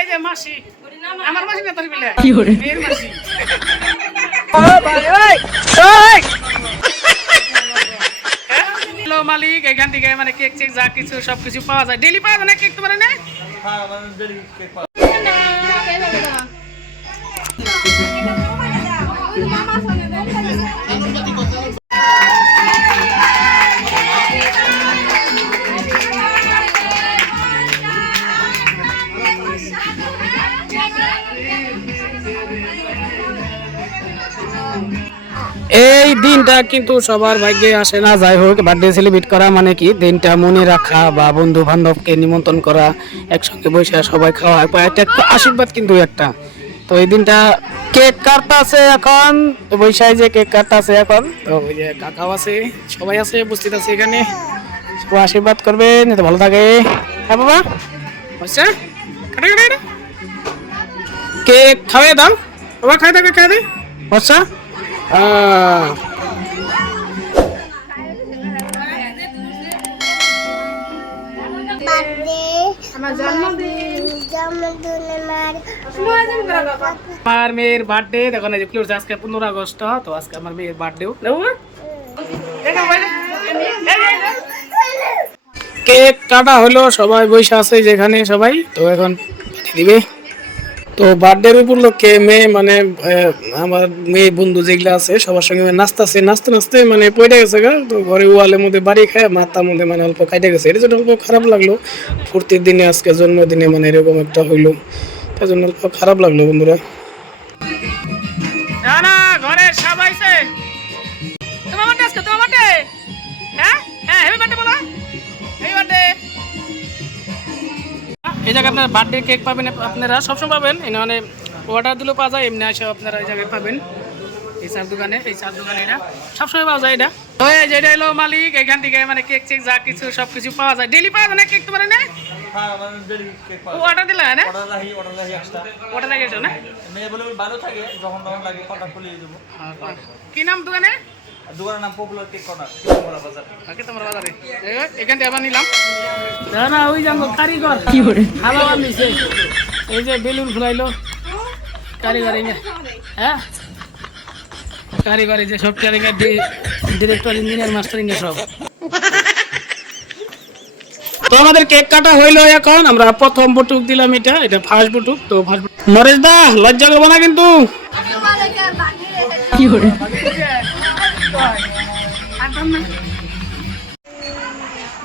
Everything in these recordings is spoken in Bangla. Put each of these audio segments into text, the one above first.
এই যে মাসি আমার মাসি না তোর বিলে? কি করে? মেয়ের মাসি। হ্যালো মালিক এখান থেকে মানে কেক চেক যা কিছু সব কিছু পাওয়া যায়। ডেলি পাওয়া যায় না কেক তোমার না। এই দিনটা কিন্তু সবার ভাগ্যে আসে না, যাই হোক বার্থডে সেলিব্রেট করা মানে কি? দিনটা মনে রাখা বা বন্ধু বান্ধবকে নিমন্ত্রণ করা, একসঙ্গে বসে সবাই খাওয়া একটা আশীর্বাদ কিন্তু একটা। তো এই দিনটা কেক কাটতে আছে এখন বৈশাখ যে কেক কাটতে আছে এখন, তো ওই যে কাকাও আছে, সবাই আছে, উপস্থিত আছে এখানে। সবাই আশীর্বাদ করবেন ভালো থাকে। হ্যাঁ বাবা? বুঝছে কাটা কাটা কাটা। কেক খাওয়াই দাও বাবা খাই দেবে খাই দে বুঝছা আহ আমার জন্মদিন জন্মদিন আমার আমার মেয়ের বার্থডে দেখো না যে কি হচ্ছে আজকে পনেরো আগস্ট তো আজকে আমার মেয়ের বার্থডেও কেক কাটা হলো, সবাই বসে আছে যেখানে সবাই। তো এখন দিবে। তো বার্থডের উপলক্ষে মেয়ে মানে আমার মেয়ে বন্ধু যেগুলো আছে, সবার সঙ্গে নাচতেছে, নাচতে নাচতে মানে পড়ে গেছে গা। তো ঘরে ওয়ালের মধ্যে বাড়ি খায়, মাথার মধ্যে মানে অল্প কাটে গেছে। এর জন্য অল্প খারাপ লাগল। ফুর্তির দিনে আজকে জন্মদিনে মানে এরকম একটা হইল। তার জন্য অল্প খারাপ লাগল বন্ধুরা। এই জায়গায় আপনার বার্থডে কেক পাবেন আপনারা সবসময় পাবেন। এখানে মানে অর্ডার দিলেও পাওয়া যায় এমনি আসে আপনারা এই জায়গায় পাবেন। এই চার দোকানে এই চার দোকানে এটা। সবসময় পাওয়া যায় এটা। তো এই যে এটা হলো মালিক এখান থেকে মানে কেক চেক যা কিছু সব কিছু পাওয়া যায়। ডেলি পাওয়া যায় না কেক তোমার না হ্যাঁ মানে অর্ডার দিলে না? অর্ডার না দেবো। কি নাম দোকানে? দোকানের নাম পপুলার কেক কর্নার কমলা বাজার। আগে বাজারে। এই, আবার নিলাম। না না ওই যাব কারিগর। কি করে এই যে বেলুন ফুলাইলো। কারিগর এই যে হ্যাঁ? কারিগর এই যে সব কারিগর ডিরেক্টর ইঞ্জিনিয়ার মাস্টারিং এ সব। তো আমাদের কেক কাটা হইল এখন। আমরা প্রথম বটুক দিলাম এটা। এটা ফার্স্ট বটুক তো ফার্স্ট নরেশ দা লজ্জা করব না কিন্তু। কি করে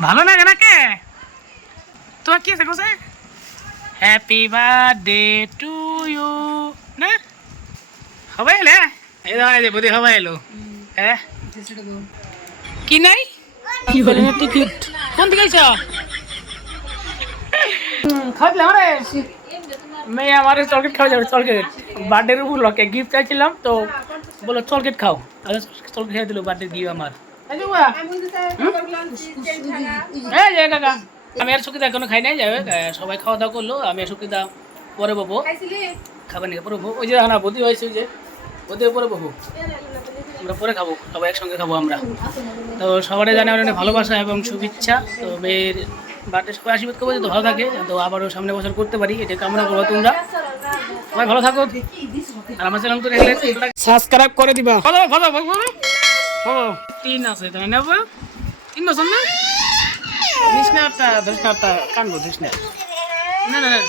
ভালো লাগে না কে তো কি আছে কোসে হ্যাপি বার্থডে টু ইউ না। হবে এলে? এই দাও এই যে বুদ্ধি হবে এলো। হ্যাঁ কি নাই? কি করে টিকিট কোন দিকে আইছো? খাওয়ালে আমারে মেয়ে আমার চলকেট খাওয়া যাবে চলকেট। বার্থডের উপলক্ষে গিফট চাইছিলাম তো বলো চলকেট খাও। চলকেট খেয়ে দিল বার্থডে দিয়ে আমার। এই যে কাকা আমি আর সুকিদা এখনও খাই নাই যাবে সবাই খাওয়া দাওয়া করল আমি আর সুকিদা পরে বাবু খাবার নিয়ে পরে ওই যে না বদি হয়েছে ওই যে। বদি পরে বাবু আমরা পরে খাব সবাই একসঙ্গে খাব আমরা। তো সবারই জানে অনেক ভালোবাসা এবং শুভেচ্ছা। তো মেয়ের সবাই আশীর্বাদ করব যাতে ভালো থাকে তো আবারও সামনে বছর করতে পারি এটা কামনা করব তোমরা। সবাই ভালো থাকো। আর আমার চ্যানেল তো দেখলে সাবস্ক্রাইব করে দিবা। ভালো ভালো ভালো তিন আছে তাই না? তিন বছর না? দশ না দশ না কানবো না না না না।